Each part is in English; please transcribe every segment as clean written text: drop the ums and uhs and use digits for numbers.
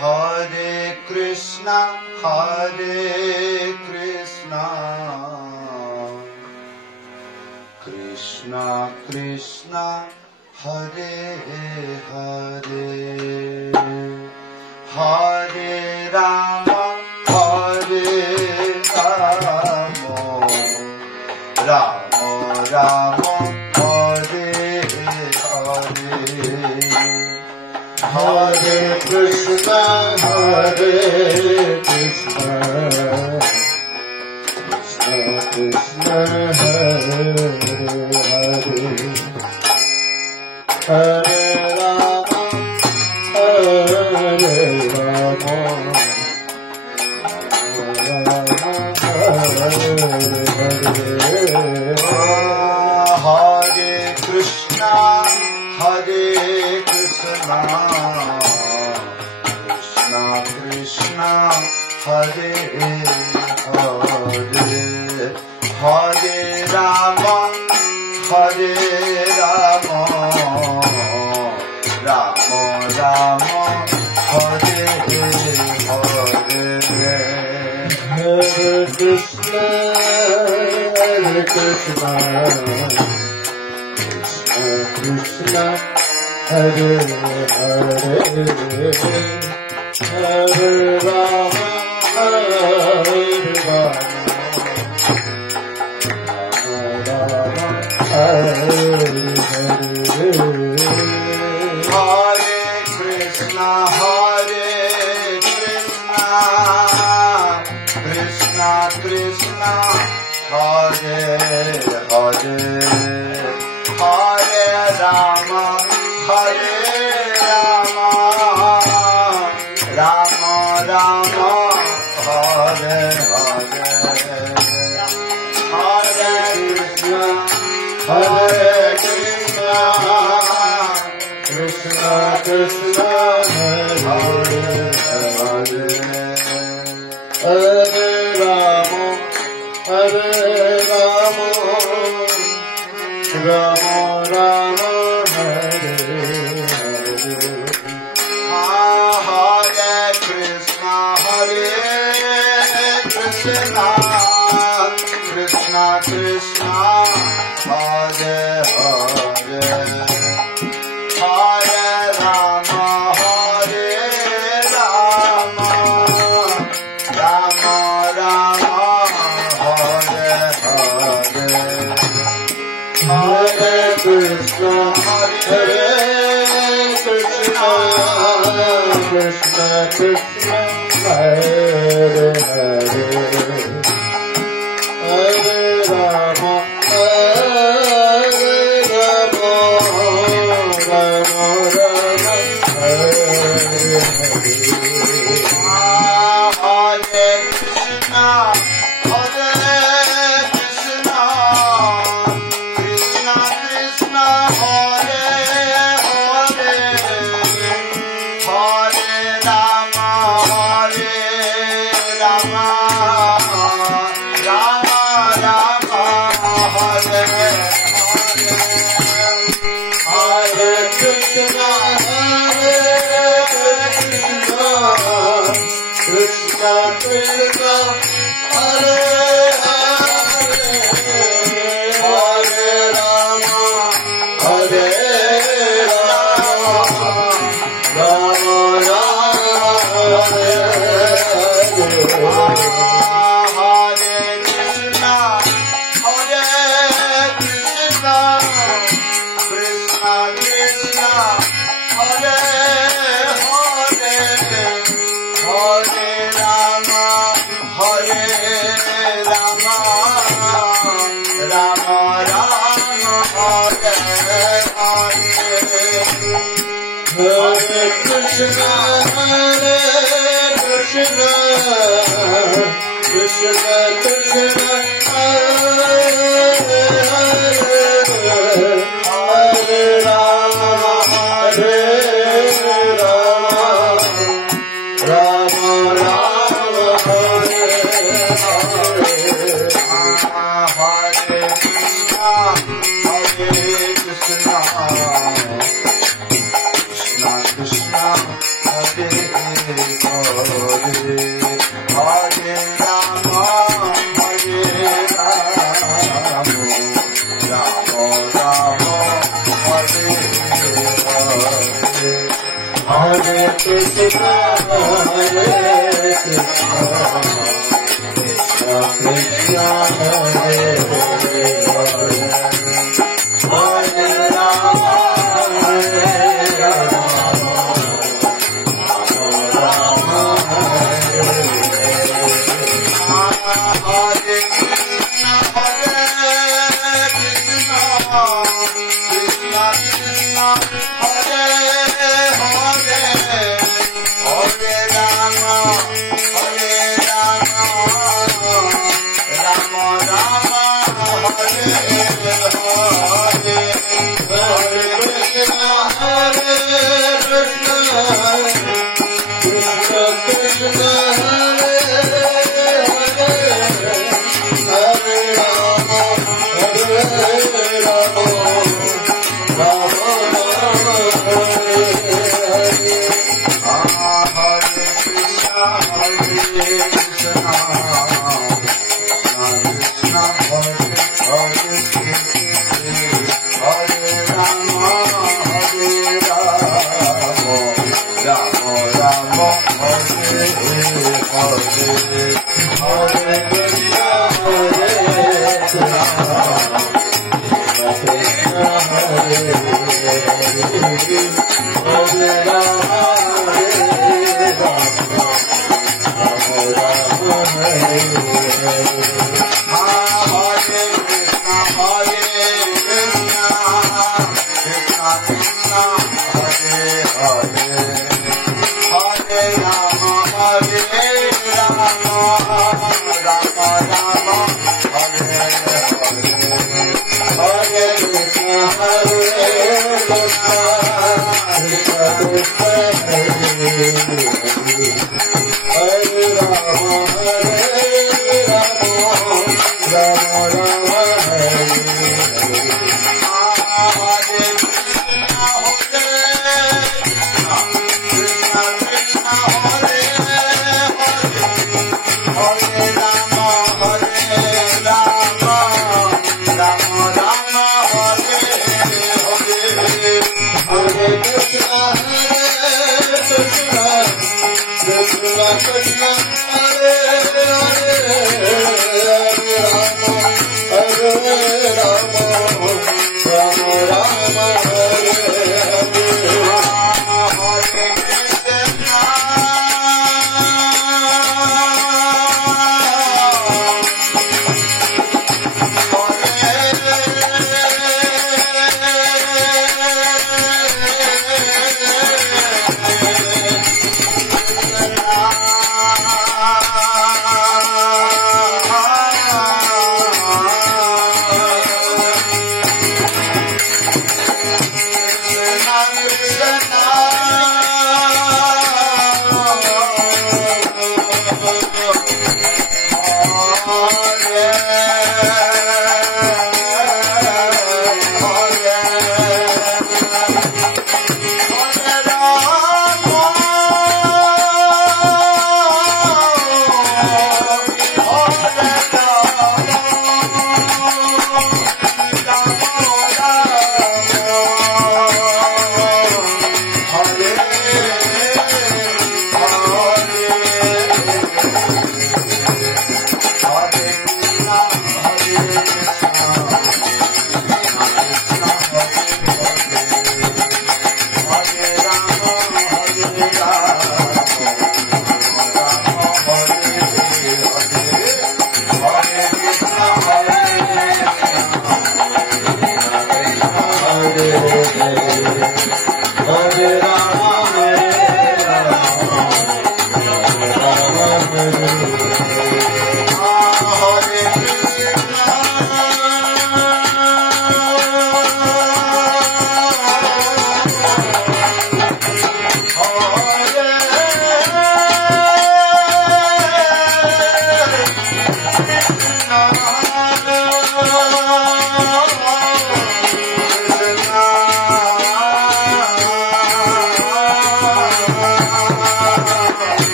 Hare Krishna, Krishna Krishna, Hare Hare, Hare Rama, Rama Rama, Hare Hare, Hare Krishna, Krishna Krishna, Hare Hare, Hare Rama, Hare Rama, Hare Krishna, Krishna Krishna, Hare Hare, Hare Rama, Rama Rama, Hare Hare, Hare Krishna, Krishna Krishna, Hare Hare, Hare Rama, Hare Krishna, Krishna Krishna, Hare Hare, Hare Rama, Rama Rama, Hare Hare, Hare Krishna, Krishna Krishna, Hare Hare, Hare Rama, Rama Rama, Hare Hare, Hare Krishna, Krishna Krishna, Hare Hare, Hare Rama, Rama Rama, Hare Hare, Hare Krishna, Krishna Krishna, Hare Hare, Hare Rama, Rama Rama, Hare Hare, Hare Krishna, Krishna Krishna, Hare Hare, Hare Rama, Rama Rama, Hare Hare, Hare Krishna, Krishna Krishna, Hare Hare, Hare Rama, Rama Rama, Hare Hare, Hare Krishna, Krishna Krishna, Hare Hare, Hare Rama, Rama Rama, Hare Hare, Hare Krishna, Krishna Krishna, Hare Hare, Hare Rama, Rama Rama, Hare Hare, Hare Krishna, Krishna Krishna, Hare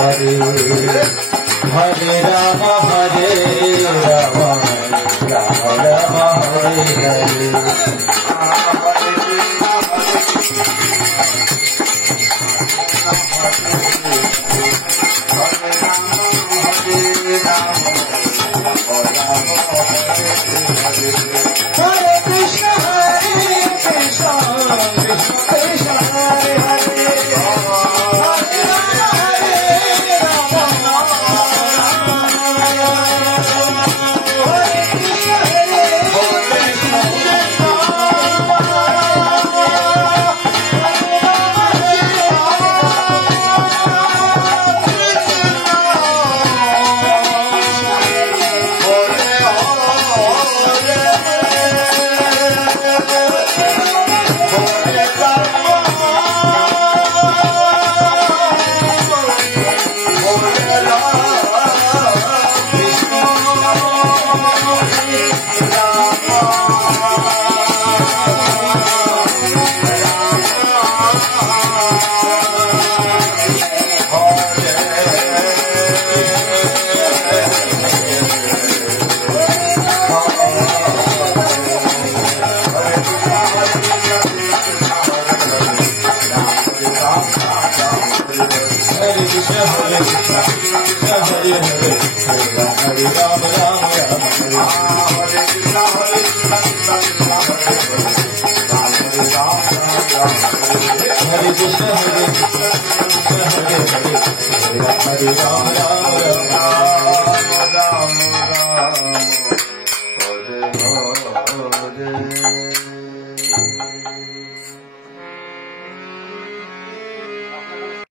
Hare Hare Rama Hare Rama Rama Rama Hare Hare Hare Krishna Krishna Krishna Hare Hare Hare Rama Hare Hare